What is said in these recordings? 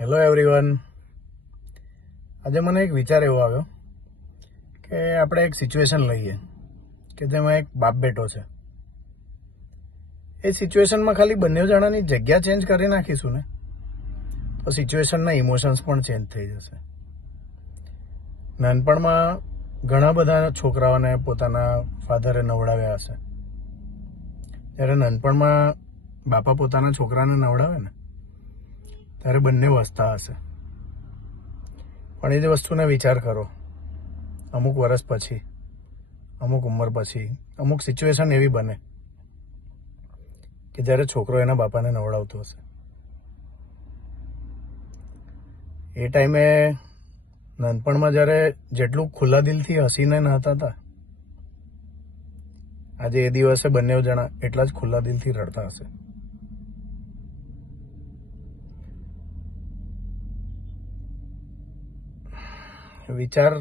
Hello everyone. આજે મને એક વિચાર એવો આવ્યો કે આપણે એક સિચ્યુએશન લઈએ કે જેમાં એક બાપ બેટો છે. એ સિચ્યુએશનમાં ખાલી બંને જણાની જગ્યા ચેન્જ કરી નાખીશું ને તો સિચ્યુએશનના ઇમોશન્સ પણ ચેન્જ થઈ જશે. નાનપણમાં ઘણા બધા છોકરાઓને પોતાના ફાધરે નવડાવ્યા હશે. જ્યારે નાનપણમાં બાપા પોતાના છોકરાને નવડાવે ને ત્યારે બંને વસતા હશે. પણ એ જ વસ્તુને વિચાર કરો, અમુક વર્ષ પછી, અમુક ઉંમર પછી અમુક સિચ્યુએશન એવી બને કે જ્યારે છોકરો એના બાપાને નવડાવતો હશે. એ ટાઈમે નાનપણમાં જ્યારે જેટલું ખુલ્લા દિલથી હસીને નહાતા હતા, આજે એ દિવસે બંને જણા એટલા જ ખુલ્લા દિલથી રડતા હશે. વિચાર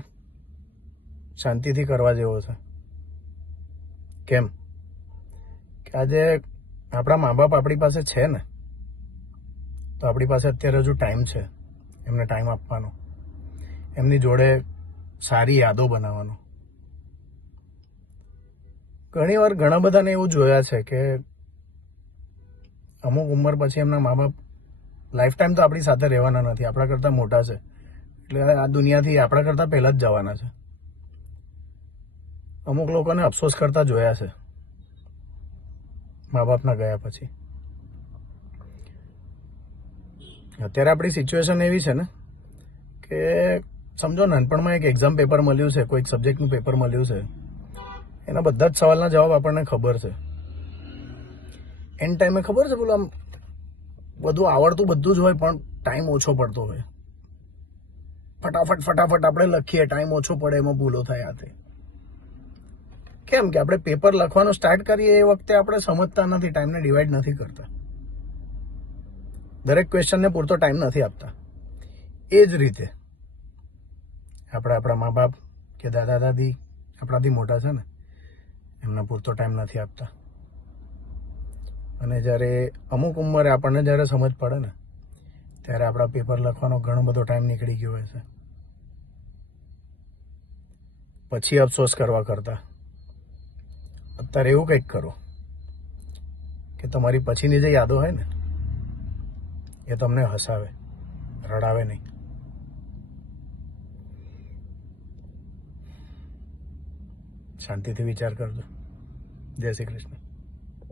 શાંતિથી કરવા જેવો છે. કેમ કે આજે આપણા મા બાપ આપણી પાસે છે ને, તો આપણી પાસે અત્યારે હજુ ટાઈમ છે એમને ટાઈમ આપવાનો, એમની જોડે સારી યાદો બનાવવાનો. ઘણી વાર ઘણા બધાને એવું જોયા છે કે અમુક ઉંમર પછી એમના મા બાપ લાઈફ ટાઈમ તો આપણી સાથે રહેવાના નથી, આપણા કરતાં મોટા છે, એટલે આ દુનિયાથી આપણા કરતાં પહેલાં જ જવાના છે. અમુક લોકોને અફસોસ કરતા જોયા છે મા બાપના ગયા પછી. અત્યારે આપણી સિચ્યુએશન એવી છે ને કે સમજો નાનપણમાં એક એક્ઝામ પેપર મળ્યું છે, કોઈક સબ્જેક્ટનું પેપર મળ્યું છે, એના બધા જ સવાલના જવાબ આપણને ખબર છે. એન્ડ ટાઈમે ખબર છે પેલું આમ બધું આવડતું બધું જ હોય પણ ટાઈમ ઓછો પડતો હોય. ફટાફટ આપણે લખીએ, ટાઈમ ઓછો પડે, એમાં ભૂલો થાય. આ તે કેમ કે આપણે પેપર લખવાનું સ્ટાર્ટ કરીએ એ વખતે આપણે સમજતા નથી, ટાઈમને ડિવાઈડ નથી કરતા, દરેક ક્વેશ્ચનને પૂરતો ટાઈમ નથી આપતા. એ જ રીતે આપણે આપણા મા બાપ કે દાદા દાદી આપણાથી મોટા છે ને, એમને પૂરતો ટાઈમ નથી આપતા. અને જ્યારે અમુક ઉંમરે આપણને જ્યારે સમજ પડે ને ત્યારે આપણા પેપર લખવાનો ઘણો બધો ટાઈમ નીકળી ગયો હોય છે. પછી અફસોસ કરવા કરતા અત્યારે એવું કંઈક કરો કે તમારી પછીની જે યાદો હોય ને એ તમને હસાવે, રડાવે નહીં. શાંતિથી વિચાર કરજો. જય શ્રી કૃષ્ણ.